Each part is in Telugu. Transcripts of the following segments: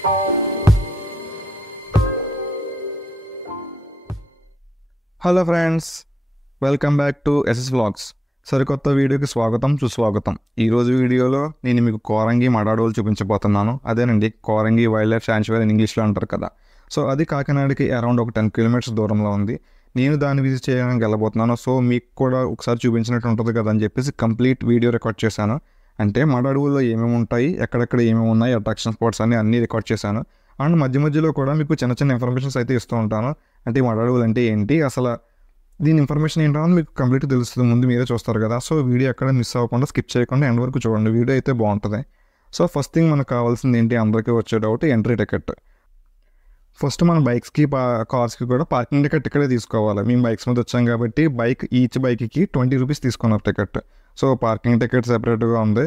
Hello friends, welcome back to SS vlogs. సరికొత్త వీడియోకి స్వాగతం సుస్వాగతం. ఈరోజు వీడియోలో నేను మీకు కోరంగి మడాడోలు చూపించబోతున్నాను. అదేనండి, కోరంగి వైల్డ్ లైఫ్ శాంచురీ అని ఇంగ్లీష్లో అంటారు కదా. సో అది కాకినాడకి అరౌండ్ ఒక 10 కిలోమీటర్స్ దూరంలో ఉంది. నేను దాన్ని విజిట్ చేయడానికి వెళ్ళబోతున్నాను. సో మీకు కూడా ఒకసారి చూపించినట్టు ఉంటుంది కదా అని చెప్పేసి కంప్లీట్ వీడియో రికార్డ్ చేశాను. అంటే మడాడోల్లో ఏమేమి ఉంటాయి, ఎక్కడెక్కడ ఏమేమి ఉన్నాయి, అట్రాక్షన్ స్పాట్స్ అన్నీ రికార్డ్ చేశాను. అండ్ మధ్యలో కూడా మీకు చిన్న చిన్న ఇన్ఫర్మేషన్స్ అయితే ఇస్తూ ఉంటాను. అంటే ఈ మడాడోలు అంటే ఏంటి, అసలు దీని ఇన్ఫర్మేషన్ ఏంటో అని మీకు కంప్లీట్గా తెలుస్తుంది. ముందు మీరే చూస్తారు కదా. సో వీడియో ఎక్కడ మిస్ అవ్వకుండా స్కిప్ చేయకుండా ఎండ్ వరకు చూడండి. వీడియో అయితే బాగుంటుంది. సో ఫస్ట్ థింగ్ మనకు కావాల్సింది ఏంటి, అందరికీ వచ్చే డౌట్ ఎంట్రీ టికెట్. ఫస్ట్ మన బైక్స్కి కార్స్కి కూడా పార్కింగ్ టికెట్ ఇక్కడే తీసుకోవాలి. మేము బైక్స్ మీద వచ్చాం కాబట్టి ఈచ్ బైక్కి 20 రూపీస్ తీసుకున్నారు టికెట్. సో పార్కింగ్ టికెట్ సెపరేట్గా ఉంది.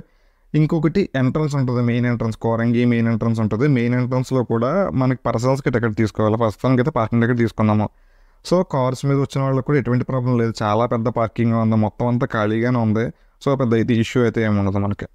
ఇంకొకటి ఎంట్రన్స్ ఉంటుంది, main entrance. Korangi main entrance ఉంటుంది. మెయిన్ ఎంట్రన్స్లో కూడా మనకి పర్సనల్స్కి టికెట్ తీసుకోవాలి. ఫస్ట్ అయితే పార్కింగ్ టికెట్ తీసుకున్నాము. సో కార్స్ మీద వచ్చిన వాళ్ళకి కూడా ఎటువంటి ప్రాబ్లం లేదు. చాలా పెద్ద పార్కింగ్ ఉంది, మొత్తం అంతా ఖాళీగానే ఉంది. సో పెద్ద ఇది ఇష్యూ అయితే ఏముండదు మనకి.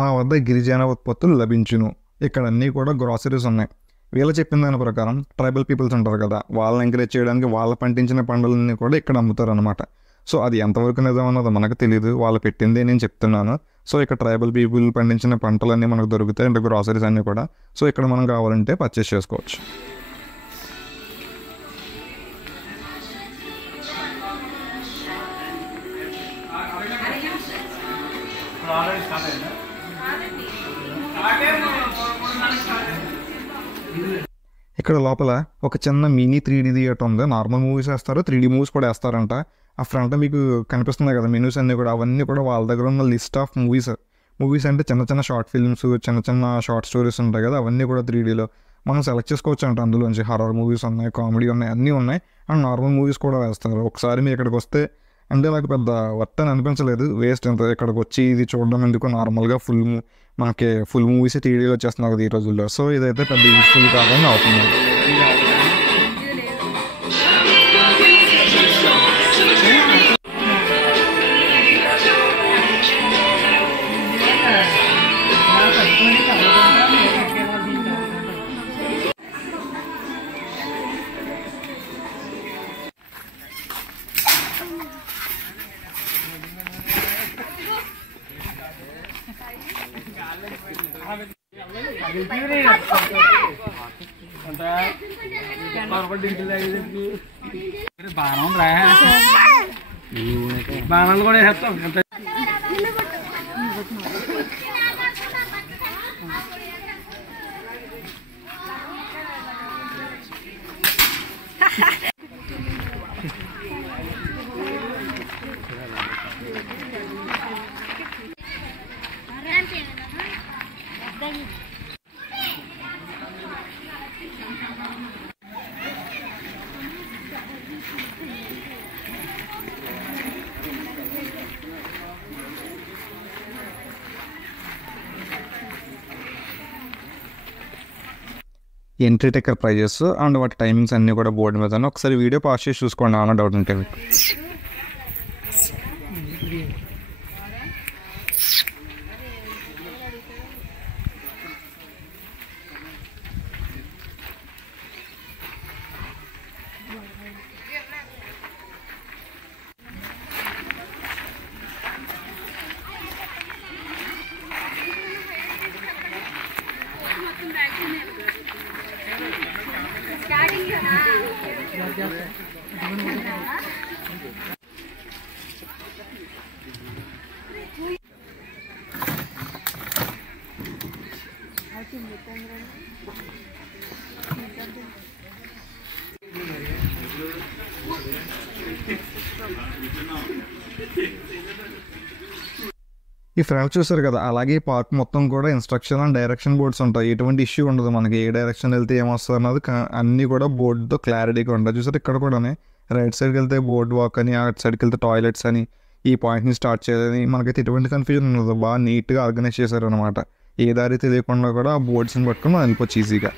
మా వద్ద గిరిజన ఉత్పత్తులు లభించును. ఇక్కడ అన్నీ కూడా గ్రాసరీస్ ఉన్నాయి. వీళ్ళు చెప్పిన దాని ప్రకారం ట్రైబల్ పీపుల్స్ ఉంటారు కదా, వాళ్ళని ఎంకరేజ్ చేయడానికి వాళ్ళు పండించిన పంటలన్నీ కూడా ఇక్కడ అమ్ముతారు అనమాట. సో అది ఎంతవరకు నిజం అన్నది మనకు తెలియదు, వాళ్ళు పెట్టిందే నేను చెప్తున్నాను. సో ఇక్కడ ట్రైబల్ పీపుల్ పండించిన పంటలన్నీ మనకు దొరుకుతాయి, అంటే గ్రాసరీస్ అన్నీ కూడా. సో ఇక్కడ మనం కావాలంటే పర్చేస్ చేసుకోవచ్చు. ఇక్కడ లోపల ఒక చిన్న మినీ 3D థియేటర్ ఉంది. నార్మల్ మూవీస్ వేస్తారు, 3D మూవీస్ కూడా వేస్తారంట. ఆ ఫ్రంట్ మీకు కనిపిస్తున్నాయి కదా మెనూస్ అన్నీ కూడా, అవన్నీ కూడా వాళ్ళ దగ్గర ఉన్న లిస్ట్ ఆఫ్ మూవీస్ అంటే చిన్న చిన్న షార్ట్ ఫిల్మ్స్, చిన్న చిన్న షార్ట్ స్టోరీస్ ఉంటాయి కదా, అవన్నీ కూడా 3Dలో మనం సెలెక్ట్ చేసుకోవచ్చు అంట. అందులోంచి హర్రర్ మూవీస్ ఉన్నాయి, కామెడీ ఉన్నాయి, అన్నీ ఉన్నాయి. అండ్ నార్మల్ మూవీస్ కూడా వేస్తారు. ఒకసారి మీరు ఇక్కడికి వస్తే, అంటే నాకు పెద్ద వర్త్ అని అనిపించలేదు, వేస్ట్ ఎంత ఇక్కడికి వచ్చి ఇది చూడడం ఎందుకు. నార్మల్గా మనకి ఫుల్ మూవీస్ 3Dలో వచ్చేస్తున్నాయి కదా ఈ రోజుల్లో. సో ఇదైతే పెద్ద యూస్ఫుల్ కాదని అవుతుంది. బాణాలు కూడా వేస్తాం. ఎంట్రీ టికెట్ ప్రైజెస్ అండ్ వాటి టైమింగ్స్ అన్నీ కూడా బోర్డు మీద ఒకసారి వీడియో పాస్ చేసి చూసుకోండి, ఏమైనా డౌట్ ఉంటే మీకు. ఈ ఫ్రంట్ చూసారు కదా, అలాగే ఈ పార్క్ మొత్తం కూడా ఇన్స్ట్రక్షన్ అండ్ డైరెక్షన్ బోర్డ్స్ ఉంటాయి. ఎటువంటి ఇష్యూ ఉండదు, మనకి ఏ డైరెక్షన్ వెళ్తే ఏమొస్తుంది అన్నది అన్నీ కూడా బోర్డుతో క్లారిటీగా ఉంటాయి. చూసారు ఇక్కడ కూడా రైట్ సైడ్కి వెళ్తే బోర్డ్ వాక్ అని, అటు సైడ్కి వెళ్తే టాయిలెట్స్ అని, ఈ పాయింట్ని స్టార్ట్ చేయాలని మనకైతే ఎటువంటి కన్ఫ్యూజన్ ఉండదు. బాగా నీట్గా ఆర్గనైజ్ చేశారు అనమాట. ఏ దారి తెలియకుండా కూడా ఆ బోర్డ్స్ని పట్టుకుని మనం వెళ్ళిపోవచ్చు ఈజీగా.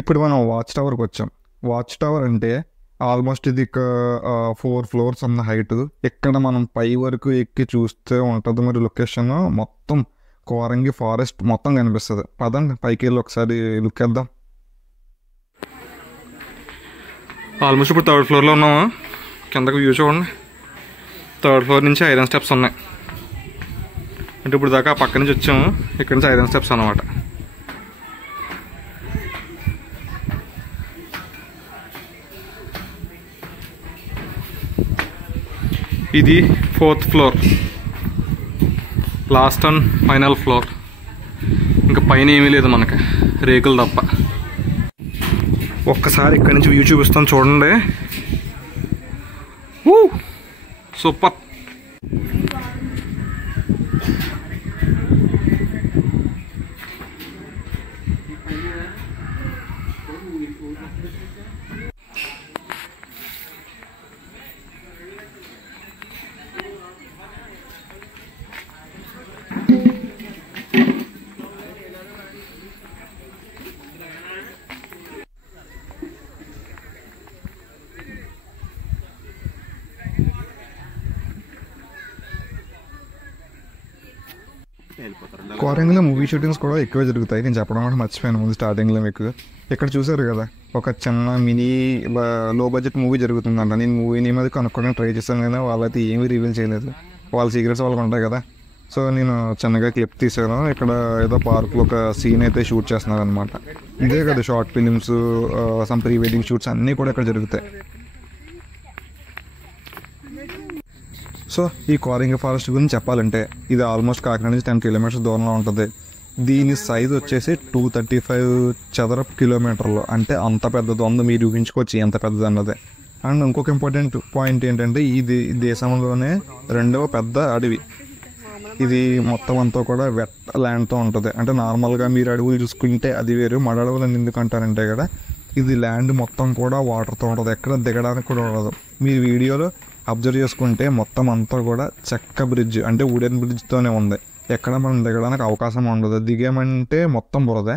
ఇప్పుడు మనం వాచ్ టవర్కి వచ్చాం. వాచ్ టవర్ అంటే ఆల్మోస్ట్ ఇది 4 ఫ్లోర్స్ ఉన్న హైట్. ఇక్కడ మనం పై వరకు ఎక్కి చూస్తే ఉంటుంది మరి లొకేషన్ మొత్తం కోరంగి ఫారెస్ట్ మొత్తం కనిపిస్తుంది. పదండి పైకి వెళ్ళి ఒకసారి లుక్ వేద్దాం. ఆల్మోస్ట్ ఇప్పుడు 3rd ఫ్లోర్లో ఉన్నాము. కిందకు వ్యూ చూడండి. 3rd ఫ్లోర్ నుంచి ఐరన్ స్టెప్స్ ఉన్నాయి. అంటే ఇప్పుడు దాకా పక్క నుంచి వచ్చాము, ఇక్కడ నుంచి ఐరన్ స్టెప్స్ అన్నమాట. ఇది 4th floor, last and final floor. ఇంకా పైన ఏమీ లేదు మనకి, రేకులు తప్ప. ఒక్కసారి ఇక్కడి నుంచి వ్యూ చూపిస్తాను చూడండి. సూపర్. కోరంగిలో మూవీ షూటింగ్స్ కూడా ఎక్కువ జరుగుతాయి. నేను చెప్పడం కూడా మర్చిపోయాను ముందు స్టార్టింగ్లో మీకు. ఇక్కడ చూసారు కదా ఒక చిన్న మినీ లో బడ్జెట్ మూవీ జరుగుతుందంట. నేను మూవీ నేమ్ అది కనుక్కోవడానికి ట్రై చేశాను కానీ వాళ్ళైతే ఏమీ రివీల్ చేయలేదు. వాళ్ళ సీక్రెట్స్ వాళ్ళకి ఉంటాయి కదా. సో నేను చిన్నగా క్లిప్ తీసాను. ఇక్కడ ఏదో పార్క్లో ఒక సీన్ అయితే షూట్ చేస్తున్నారు అనమాట. ఇదే కదా short films, some pre wedding shoots అన్నీ కూడా ఇక్కడ జరుగుతాయి. సో ఈ కోరంగి ఫారెస్ట్ గురించి చెప్పాలంటే ఇది ఆల్మోస్ట్ కాకినాడ నుంచి 10 కిలోమీటర్స్ దూరంలో ఉంటుంది. దీని సైజ్ వచ్చేసి 235 చదరపు కిలోమీటర్లు. అంటే అంత పెద్దది ఉంది, మీరు ఊహించుకోవచ్చు ఎంత పెద్దది అన్నది. అండ్ ఇంకొక ఇంపార్టెంట్ పాయింట్ ఏంటంటే ఇది దేశంలోనే 2వ పెద్ద అడవి. ఇది మొత్తం అంతా కూడా వెట్ ల్యాండ్తో ఉంటుంది. అంటే నార్మల్గా మీరు అడవులు చూసుకుంటే అది వేరు, మడ అడవులు అని ఎందుకు అంటారంటే కదా, ఇది ల్యాండ్ మొత్తం కూడా వాటర్తో ఉంటుంది, ఎక్కడ దిగడానికి కూడా ఉండదు. మీరు వీడియోలో అబ్జర్వ్ చేసుకుంటే మొత్తం అంతా కూడా చెక్క బ్రిడ్జ్, అంటే వుడెన్ బ్రిడ్జ్తోనే ఉంది. ఎక్కడ మనం దిగడానికి అవకాశం ఉండదు. దిగామంటే మొత్తం బురదే.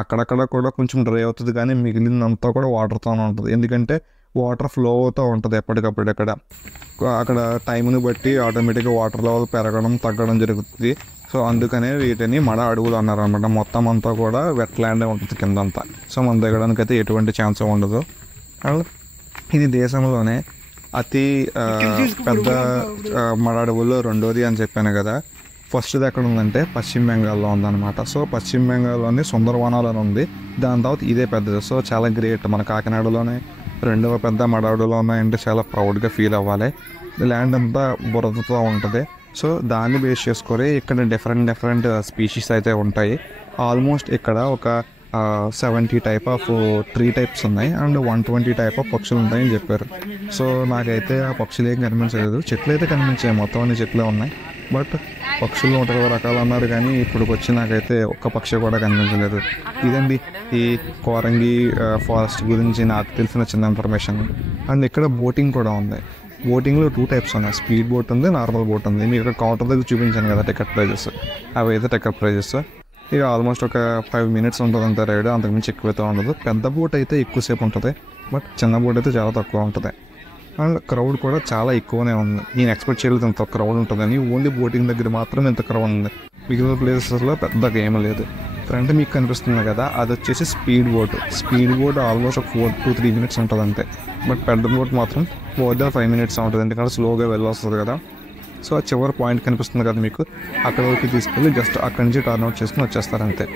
అక్కడక్కడ కూడా కొంచెం డ్రై అవుతుంది కానీ మిగిలినంతా కూడా వాటర్తోనే ఉంటుంది. ఎందుకంటే వాటర్ ఫ్లో అవుతూ ఉంటుంది ఎప్పటికప్పుడు. అక్కడ టైంని బట్టి ఆటోమేటిక్గా వాటర్ లెవెల్ పెరగడం తగ్గడం జరుగుతుంది. సో అందుకనే వీటిని మడ అడవులు అన్నారు అనమాట. మొత్తం అంతా కూడా వెట్ ల్యాండే ఉంటుంది కిందంతా. సో మనం దిగడానికి అయితే ఎటువంటి ఛాన్స్ ఉండదు. అండ్ ఇది దేశంలోనే అతి పెద్ద మడ అడవుల్లో 2వది అని చెప్పాను కదా. ఫస్ట్ది ఎక్కడ ఉందంటే పశ్చిమ బెంగాల్లో ఉందన్నమాట. సో పశ్చిమ బెంగాల్లోని సుందరవనాలు అని ఉంది. దాని తర్వాత ఇదే పెద్దది. సో చాలా గ్రేట్. మన కాకినాడలోనే 2వ పెద్ద మడ అడవులు ఉన్నాయంటే చాలా ప్రౌడ్గా ఫీల్ అవ్వాలి. ల్యాండ్ అంతా బురదతో ఉంటుంది. సో దాన్ని బేస్ చేసుకొని ఇక్కడ డిఫరెంట్ స్పీషీస్ అయితే ఉంటాయి. ఆల్మోస్ట్ ఇక్కడ ఒక 70 టైప్ ఆఫ్ ట్రీ టైప్స్ ఉన్నాయి అండ్ 120 టైప్ ఆఫ్ పక్షులు ఉంటాయని చెప్పారు. సో నాకైతే ఆ పక్షులు ఏం కనిపించలేదు. చెట్లు అయితే కనిపించాయి, మొత్తం అన్ని చెట్లే ఉన్నాయి. బట్ పక్షులు 120 రకాలు అన్నారు కానీ ఇప్పుడు వచ్చి నాకైతే ఒక్క పక్షి కూడా కనిపించలేదు. ఇదండి ఈ కోరంగి ఫారెస్ట్ గురించి నాకు తెలిసిన చిన్న ఇన్ఫర్మేషన్. అండ్ ఇక్కడ బోటింగ్ కూడా ఉంది. బోటింగ్లో 2 టైప్స్ ఉన్నాయి, స్పీడ్ బోట్ ఉంది, నార్మల్ బోట్ ఉంది. మీకు ఇక్కడ కౌంటర్ దగ్గర చూపించాను కదా టికెట్ ప్రైజెస్, అవి అయితే టికెట్ ప్రైజెస్. ఇక ఆల్మోస్ట్ ఒక 5 మినిట్స్ ఉంటుంది అంతే రైడ్, అంతకుమించి ఎక్కువైతే ఉండదు. పెద్ద బోట్ అయితే ఎక్కువసేపు ఉంటుంది, బట్ చిన్న బోట్ అయితే చాలా తక్కువ ఉంటుంది. అండ్ క్రౌడ్ కూడా చాలా ఎక్కువనే ఉంది. నేను ఎక్స్పెక్ట్ చేయలేదు ఇంత క్రౌడ్ ఉంటుందని. ఓన్లీ బోటింగ్ దగ్గర మాత్రం ఇంత క్రౌడ్ ఉంది, మిగిలిన ప్లేసెస్లో పెద్దగా ఏమీ లేదు. ఫ్రంట్ మీకు కనిపిస్తుంది కదా, అది వచ్చేసి speed boat. Speed boat almost ఒక 4 to 3 మినిట్స్ ఉంటుంది అంతే. బట్ పెద్ద బోట్ మాత్రం 4 to 5 మినిట్స్ ఉంటుంది, ఎందుకంటే స్లోగా వెళ్ళొస్తుంది కదా. సో ఆ చివరి పాయింట్ కనిపిస్తుంది కదా మీకు, అక్కడ వరకు తీసుకెళ్ళి జస్ట్ అక్కడి నుంచి టర్న్ అవుట్ చేసుకుని వచ్చేస్తారు అంతే.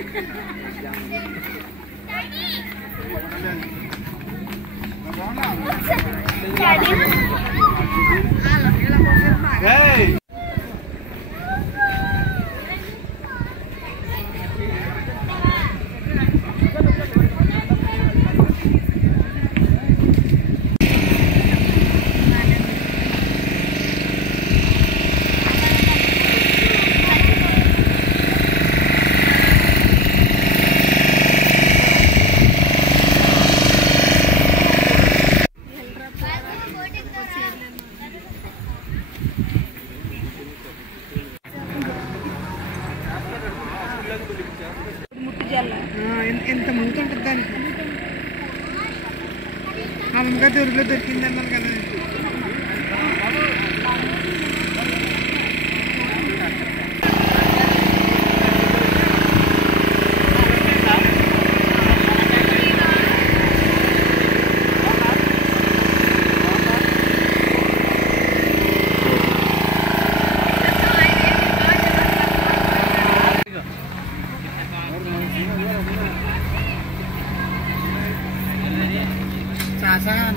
ఎంత మూత ఉంటుంది దానికి. అమ్మగా దొరికింది అన్నారు కదా.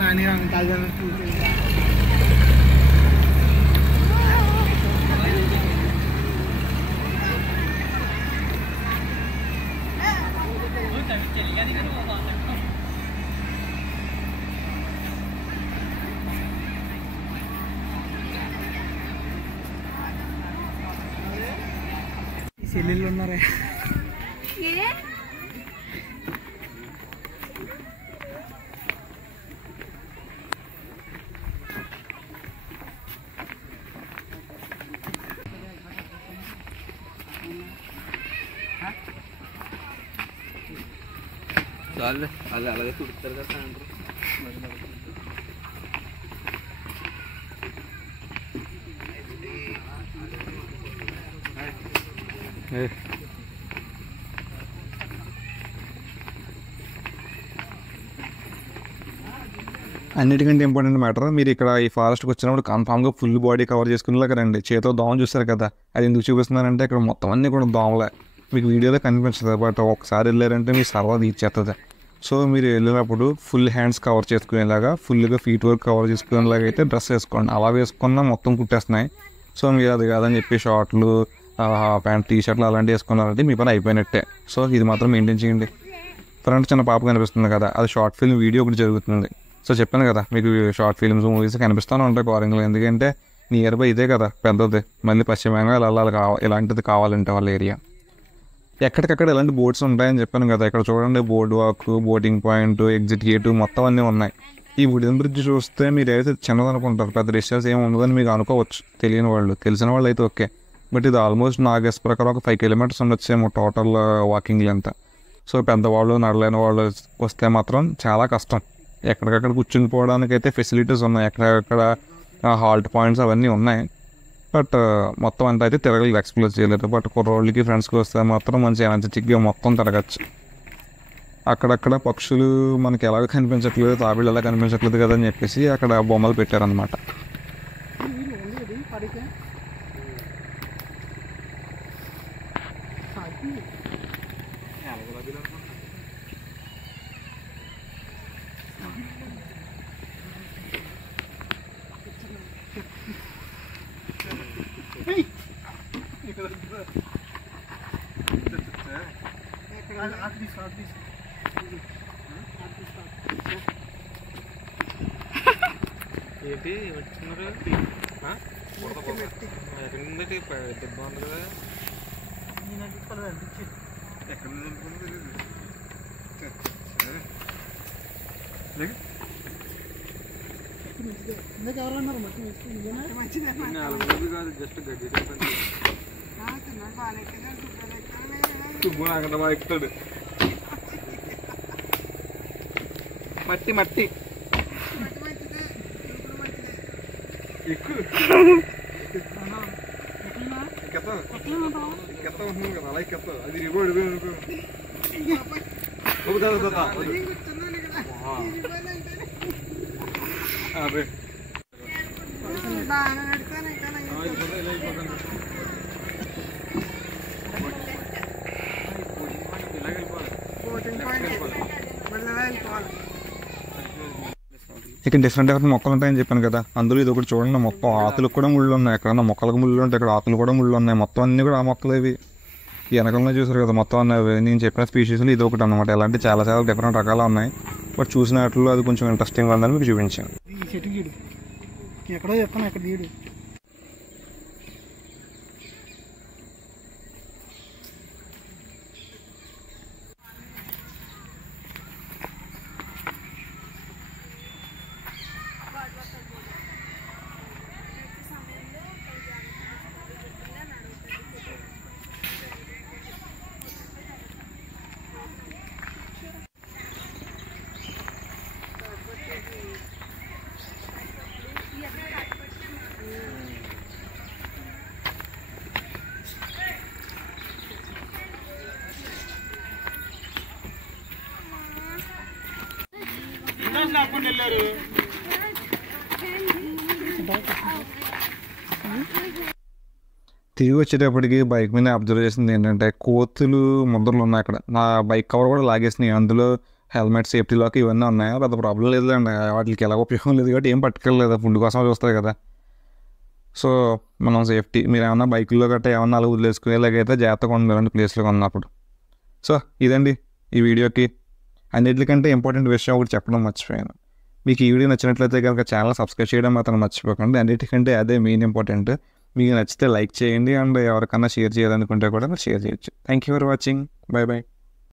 నాని తాజా చెల్లెళ్ళు ఉన్నారే. అలాగే కుడుతారు కదా సాయంత్రం. అన్నిటికంటే ఇంపార్టెంట్ మ్యాటర్, మీరు ఇక్కడ ఈ ఫారెస్ట్కి వచ్చినప్పుడు కన్ఫామ్గా ఫుల్ బాడీ కవర్ చేసుకునేలాగా రండి. చేతితో దోమ చూస్తారు కదా, అది ఎందుకు చూపిస్తున్నారంటే ఇక్కడ మొత్తం అన్నీ కూడా దోమలే. మీకు వీడియోలో కనిపించదు, బట్ ఒకసారి వెళ్ళారంటే మీ సర్వా తీర్చేస్తుంది. సో మీరు వెళ్ళినప్పుడు ఫుల్ హ్యాండ్స్ కవర్ చేసుకునేలాగా, ఫుల్గా ఫీట్ వర్క్ కవర్ చేసుకునేలాగా అయితే డ్రెస్ వేసుకోండి. అలా వేసుకున్నా మొత్తం కుట్టేస్తున్నాయి. సో మీరు అది కాదని చెప్పి షార్ట్లు, ప్యాంట్, టీ షర్ట్లు అలాంటివి వేసుకున్నారంటే మీ పని అయిపోయినట్టే. సో ఇది మాత్రం మెయింటైన్ చేయండి. ఫ్రంట్ చిన్న పాప కనిపిస్తుంది కదా, అది షార్ట్ ఫిల్మ్ వీడియో ఒకటి జరుగుతుంది. సో చెప్పాను కదా మీకు షార్ట్ ఫిల్మ్స్, మూవీస్ కనిపిస్తూనే ఉంటాయి కోరంగిలో. ఎందుకంటే నియర్ బై ఇదే కదా పెద్దది. మళ్ళీ పశ్చిమ బెంగాల్ వెళ్ళాలి ఇలాంటిది కావాలంటే వాళ్ళ ఏరియా. ఎక్కడికక్కడ ఇలాంటి బోట్స్ ఉంటాయని చెప్పాను కదా. ఇక్కడ చూడండి, board walk, boating point, exit gate మొత్తం అన్నీ ఉన్నాయి. ఈ వుడెన్ బ్రిడ్జ్ చూస్తే మీరు ఏదైతే చిన్నదనుకుంటారు, పెద్ద డిస్టెన్స్ ఏమి ఉండదని మీకు అనుకోవచ్చు తెలియని వాళ్ళు. తెలిసిన వాళ్ళు అయితే ఓకే, బట్ ఇది ఆల్మోస్ట్ నా గెస్ ప్రకారం ఒక 5 కిలోమీటర్స్ ఉండొచ్చేమో టోటల్ వాకింగ్ లెంత్. సో పెద్దవాళ్ళు, నడలేని వాళ్ళు వస్తే మాత్రం చాలా కష్టం. ఎక్కడికక్కడ కూర్చుని పోవడానికి అయితే ఫెసిలిటీస్ ఉన్నాయి, ఎక్కడెక్కడ హాల్ట్ పాయింట్స్ అవన్నీ ఉన్నాయి. బట్ మొత్తం అంతా అయితే తిరగలేదు, ఎక్స్ప్లోర్ చేయలేదు. బట్ కుర్రోళ్ళకి, ఫ్రెండ్స్కి వస్తే మాత్రం మంచి ఎనర్జెటిక్గా మొత్తం తిరగచ్చు. అక్కడక్కడ పక్షులు మనకి ఎలాగ కనిపించట్లేదు, తాబేళ్ళు ఎలా కనిపించట్లేదు కదా అని చెప్పేసి అక్కడ బొమ్మలు పెట్టారనమాట. ఏంటి వచ్చినారు ఎక్కడి దెబ్బ ఉంది కదా, ఎక్కడ కాదు, జస్ట్ గడ్డి అక్కడ బాగా ఎక్కుతాడు. మట్టి మట్టి ఎక్కువ ఉంటున్నాం కదా, అలా ఎక్కేస్తావు. అది రిపోర్ట్ అదే ఇక డిఫరెంట్ మొక్కలు ఉంటాయని చెప్పాను కదా, అందులో ఇది ఒకటి చూడండి. మొత్తం ఆకులకు కూడా ముళ్ళు ఉన్నాయి. ఎక్కడన్నా మొక్కలకు ముళ్ళు ఉంటాయి, ఇక్కడ ఆకులు కూడా ముళ్ళు ఉన్నాయి. మొత్తం అన్నీ కూడా ఆ మొక్కలు ఇవి. ఈ వెనకాలలో చూసారు కదా, మొత్తం అన్నవి నేను చెప్పిన స్పీషీస్లో ఇది ఒకటి అనమాట. ఇలాంటి చాలా చాలా డిఫరెంట్ రకాలు ఉన్నాయి. బట్ చూసినట్లు అది కొంచెం ఇంట్రెస్టింగ్ ఉందని మీకు చూపించాను. ఎక్కడో చెప్తాను, అక్కడ తీయడు. తిరిగి వచ్చేటప్పటికి బైక్ మీద అబ్జర్వ్ చేసింది ఏంటంటే కోతులు ముద్రలు ఉన్నాయి అక్కడ. నా బైక్ కవర్ కూడా లాగేసినాయి. అందులో హెల్మెట్, సేఫ్టీ లాక్ ఇవన్నీ ఉన్నాయి. పెద్ద ప్రాబ్లం లేదండి, వాటికి ఎలా ఉపయోగం లేదు కాబట్టి ఏం పట్టుకెళ్ళలేదు. ఫుడ్ కోసం చూస్తుంది కదా. సో మనం సేఫ్టీ, మీరు ఏమన్నా బైకుల్లో గట్రా ఏమన్నా అలా వదిలేసుకునేలాగైతే జాగ్రత్తగా ఉండాలి అలాంటి ప్లేస్లో ఉన్నప్పుడు. సో ఇదండి ఈ వీడియోకి. అన్నిటికంటే ఇంపార్టెంట్ విషయం ఒకటి చెప్పడం మర్చిపోయాను. మీకు ఈ వీడియో నచ్చినట్లయితే కనుక ఛానల్ సబ్స్క్రైబ్ చేయడం మాత్రం మర్చిపోకండి. అన్నిటికంటే అదే మెయిన్ ఇంపార్టెంట్. మీకు నచ్చితే లైక్ చేయండి, అండ్ ఎవరికన్నా షేర్ చేయాలనుకుంటే కూడా షేర్ చేయొచ్చు. Thank you for watching. By by.